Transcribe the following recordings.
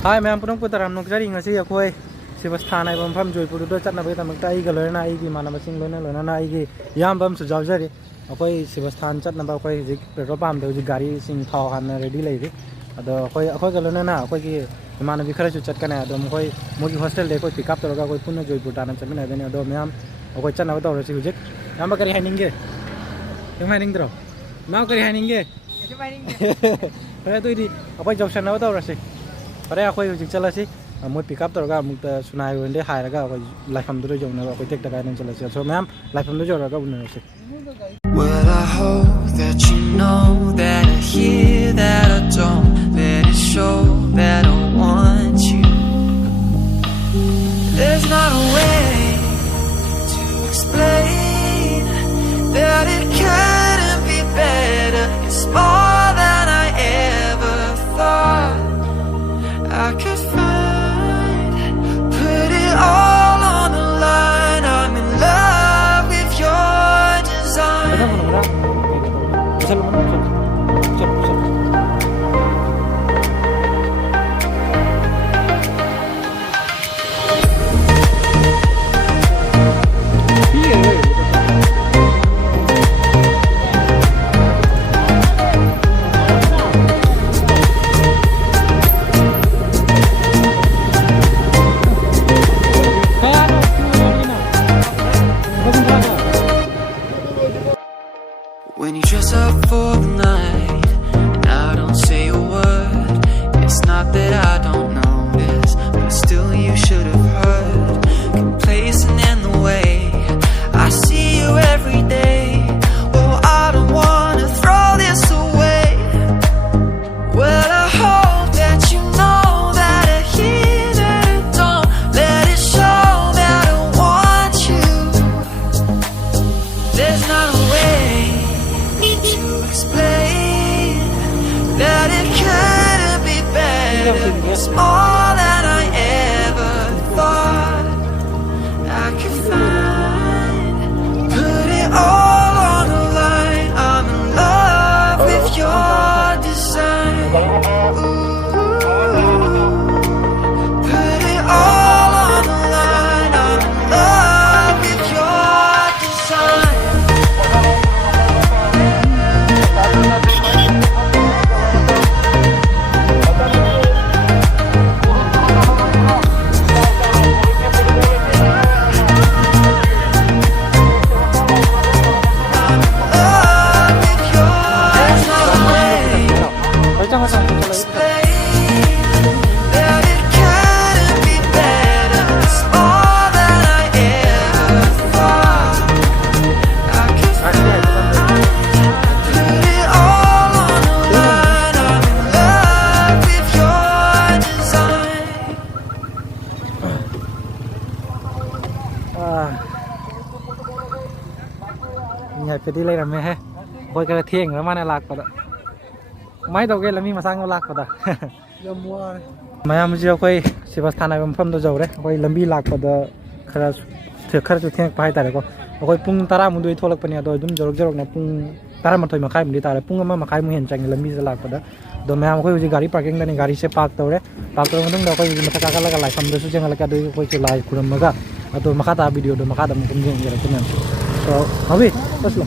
Hai ma'am पुनः पुतराम नौकरी ngasi अखोई शिवस्थान है बम फम joypur दो चटना बे तमक ताई गलो ना आई की माना बसिंग लोना लोना ना आई की याम बम सुझाव जरे अखोई शिवस्थान चटना बा अखोई जिक पेट्रोल पंप दो जिक गाड़ी सिंग थाव हान रेडी लेबी अदो अखोई गलो ना अखोई की माना भी खरे चट कने अदो अखोई मोगी हॉस्टल दे कोई पिकअप तोरगा कोई पुनः joypur ताना चमिना देने अदो मैम अखोई चटना बा तोरसी हुजिक याम करी हाइनिंगे तुम हाइनिंग दरो ना करी हाइनिंगे अरे तो इदी अखोई जॉक्शन ना तोरसी अरे अखोई हुजिक चलासी मोई पिकअप तोरगा मुक्त सुनाय वंदे हायरगा अखोई लाइफम दो जौना अखोई टेक टका न चलासी सो मैम लाइफम दो जौरगा उनरसी Well, I hope that you know that I hear that I don't let it show that I want you. There's not a way to explain that it couldn't be better. It's more than I ever thought I could find. Put it all on the line. I'm in love with your design. When you dress up for the night and I don't say a word, it's not that I don't notice, but still you should have heard. Complacent in the way I see you every day. Oh, I don't wanna throw this away. Well, I hope that you know that I hear that I don't let it show that I want you. There's not a way to explain that it couldn't be better. It's more than I ever thought I could find. Put it all on the line. I'm in love with your design. Put it all on the line. I'm in love with your design. पे दी ले रमे है कोई करे थिएंग र माने लाग पदा mai dog ge lami masang lak pada mayam ji koi Shivasthan ai pham do jawre koi lambi lak pada khara khara chu thek pai tare ko koi pung tara mu dui tholak pani do dum jorok jorok na pung tara ma thoi ma khai mi tare pung ma khai mu hen chang lambi je lak pada do mayam koi ji gari parking dani gari se park tore madung da koi ji ma ka la lai sam do su jang la ka do koi chu lai kuram maga ato ma ta video do ma ka da mu kum jeng jera kunan so habi taslo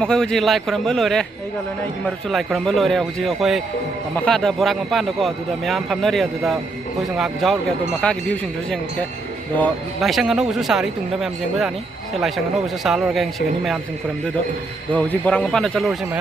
มาค่อยจีไล่คนนั้นเบลเลยเด้ไอ้ก็เลยนะไอ้กิมารุชุไล่คนนั้นเบลเลยเด้คุจีค่อยมาฆ่าเดบรักมาปั้นแล้วก็ดูดมีอันพันเรียดูดค่อยส่งอักเจ้าแกตัวมาฆ่ากิบิวชิงจุดยังแกดูไล่ช่างกันโน้บุษสารีตุงเดแม่ยังเบลนี่ใช่ไล่ช่างกันโน้บุษสาลแล้วแกยังเชื่อนี่แม่ชิงคนนั้นดูคุจีบรักมาปั้นจะรู้ใช่ไหม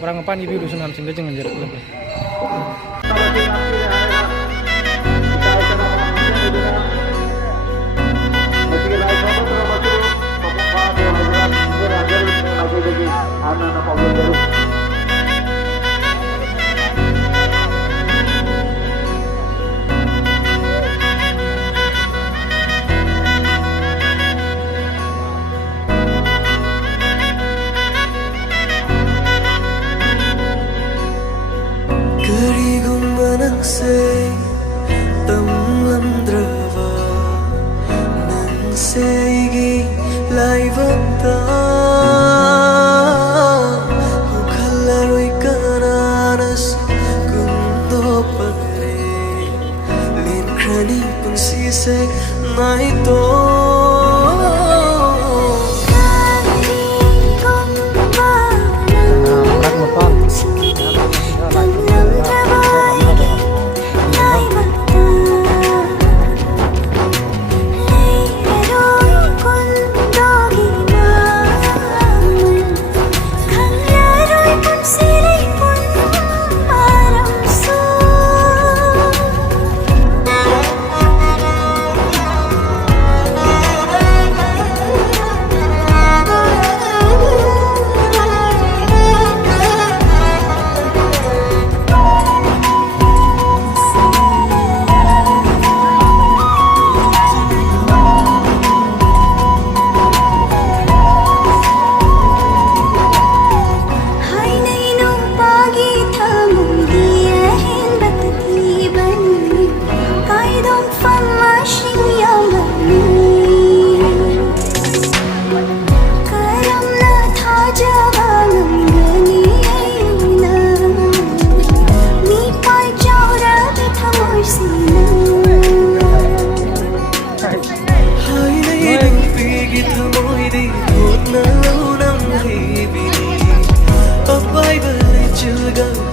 บรักมาปั้นกิบิวดูชิงชิงได้จังเงินเยอะเลย 그리고 만항생 땀람들어와 낭세이기 라이브다 우칼라로이 까나나스 군도빠레 린크라니 뿡시세 나이또 Go